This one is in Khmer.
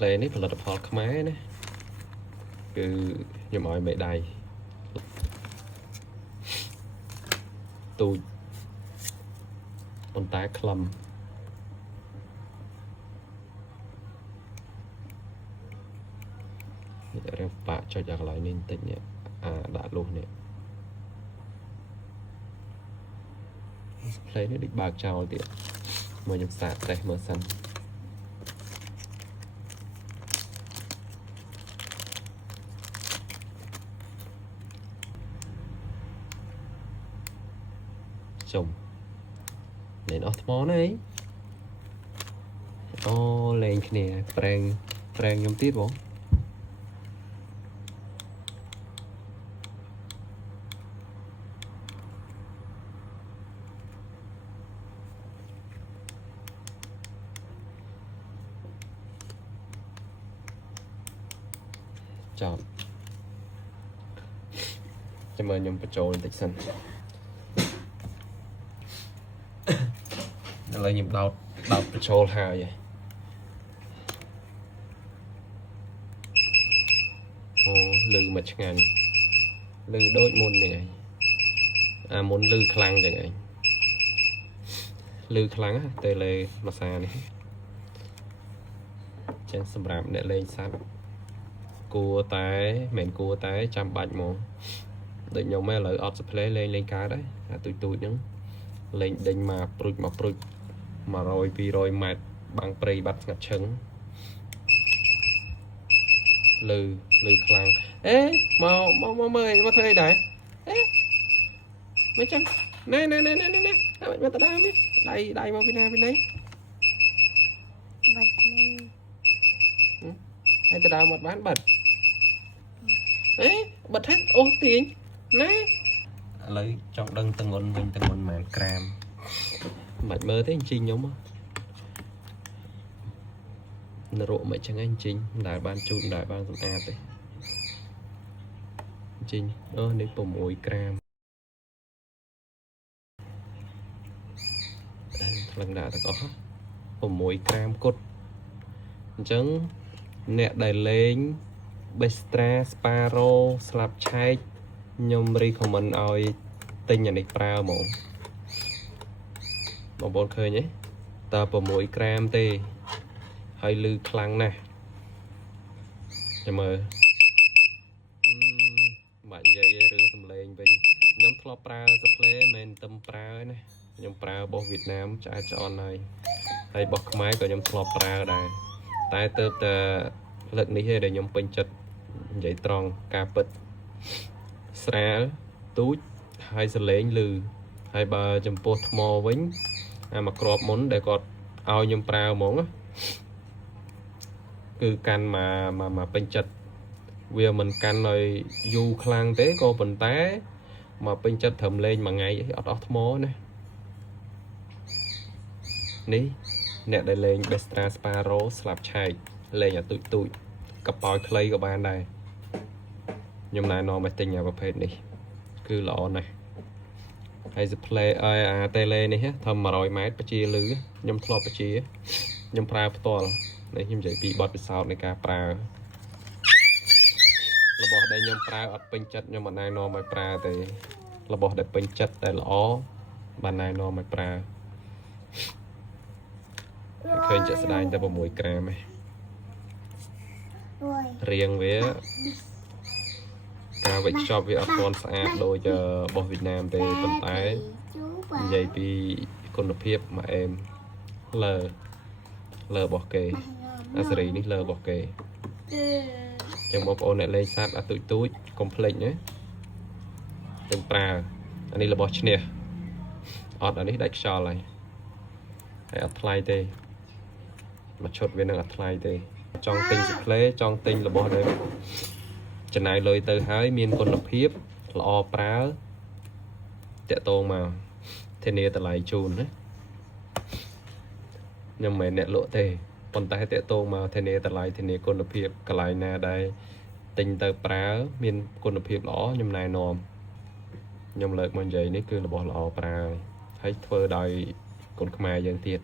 display នេះផលិតផលខ្មែរណាគឺខ្ញុំឲ្យមេដៃទូចប៉ុន្តែខ្លឹមនេះរៀបបាក់ចុចដល់កន្លែងនេះបន្តិចនេះដាក់លុះនេះ display នេះដូចបើកចោលទៀតមកខ្ញុំសាកតេស្តមើលសិនចុំលេងអស់ថ្មនេះអូលេងគ្នាប្រេងខ្ញុំទៀតបងចប់ចាំមើលខ្ញុំបញ្ចូលបន្តិចសិនឥឡូវខ្ញុំដោតបញ្ចូលហើយអូលឺមកឆ្ងាញ់លឺដូចមុនហ្នឹងឯងមុនលឺខ្លាំងចឹងឯងលឺខ្លាំងតែលេភាសានេះចឹងសម្រាប់អ្នកលេងស័ព្ទគួរតែមិនគួរតែចាំបាច់មកដូចខ្ញុំឯងឥឡូវអត់ display លេងកើតហើយអាទូចហ្នឹងលេងដេញមកព្រុច100 200 ម៉ែត្របាំងព្រៃបាត់ស្ងាត់ឈឹងលឺខ្លាំងអេមកមើលមកធ្វើអីដែរអេមិនចឹងណែមកតដើមនេះដៃមកពីណាបាត់នេះហើយតដើមអត់បានបាត់អេបាត់ហេតុអូទាញណែឥឡូវចង់ដឹងទងន់វិញទងន់ប៉ុន្មានក្រាមមិនបាច់មើលទេអញ្ជិញខ្ញុំនរកមិនចឹងឯងអញ្ជិញមិនដែលបានជូតមិនដែលបានសម្អាតទេអញ្ជិញអូនេះ6ក្រាមថ្លឹងដាក់ទាំងអស់6ក្រាមគត់អញ្ចឹងអ្នកដែលលេង Bestra Sparrow ស្លាប់ឆែកខ្ញុំ recommend ឲ្យទិញអានេះប្រើហ្មងបងប្អូនឃើញទេតើ6ក្រាមទេហើយលឺខ្លាំងណាស់ចាំមើលបាក់និយាយរឿងសំឡេងវិញខ្ញុំធ្លាប់ប្រើ display មិនតែប្រើណាខ្ញុំប្រើរបស់វៀតណាមឆ្អែតឆ្អន់ហើយរបស់ខ្មែរក៏ខ្ញុំធ្លាប់ប្រើដែរតែទៅតែលឹកនេះទេដែលខ្ញុំពេញចិត្តនិយាយត្រង់ការពិតស្រាលទូចហើយសលេងលឺហើយបើចំពោះថ្មវិញអាមកក្របមុនដែលគាត់ឲ្យខ្ញុំប្រើហ្មងគឺកាន់មកពេញចិត្តវាមិនកាន់ឲ្យយូរខ្លាំងទេក៏ប៉ុន្តែមកពេញចិត្តត្រឹមលេងមួយថ្ងៃអត់អស់ថ្មណានេះអ្នកដែលលេង Bestra Sparrow ស្លាប់ឆែកលេងអាទូចកប៉ោយខ្លីក៏បានដែរខ្ញុំណែនាំឲ្យទិញអាប្រភេទនេះគឺល្អណាស់ហើយ display អា tele នេះធំ100 ម៉ែត្របជាលឺខ្ញុំធ្លាប់បជាខ្ញុំប្រើផ្ទាល់នេះខ្ញុំនិយាយពីបទពិសោធន៍នៃការប្រើរបស់ដែលខ្ញុំប្រើអត់ពេញចិត្តខ្ញុំមិនណែនាំឲ្យប្រើទេរបស់ដែលពេញចិត្តតែល្អបានណែនាំឲ្យប្រើឃើញជាក់ស្ដែងតែ6ក្រាមឯងរៀងវាការវេចខ្ចប់វាអត់ទាន់ស្អាតដូចរបស់វៀតណាមទេប៉ុន្តែនិយាយពីគុណភាពមកអែមលើរបស់គេអាសេរីនេះលើរបស់គេចឹងបងប្អូនអ្នកលេងស័ព្ទអាទូចកុំភ្លេចណាទាំងប្រើអានេះរបស់ឈ្នះអត់អានេះដាច់ខ្យល់ហើយអត់ថ្លៃទេមកឈុតវានឹងអត់ថ្លៃទេចង់ទិញ display ចង់ទិញរបស់ដែលចំណាយលុយទៅហើយមានគុណភាពល្អប្រើតាក់ទងមកធានាតម្លៃជូនណាខ្ញុំមិនមែនអ្នកលក់ទេប៉ុន្តែតាក់ទងមកធានាតម្លៃធានាគុណភាពកន្លែងណាដែលទិញទៅប្រើមានគុណភាពល្អខ្ញុំណែនាំខ្ញុំលើកមកនិយាយនេះគឺរបស់ល្អប្រើហើយធ្វើដោយគុណខ្មែរយើងទៀត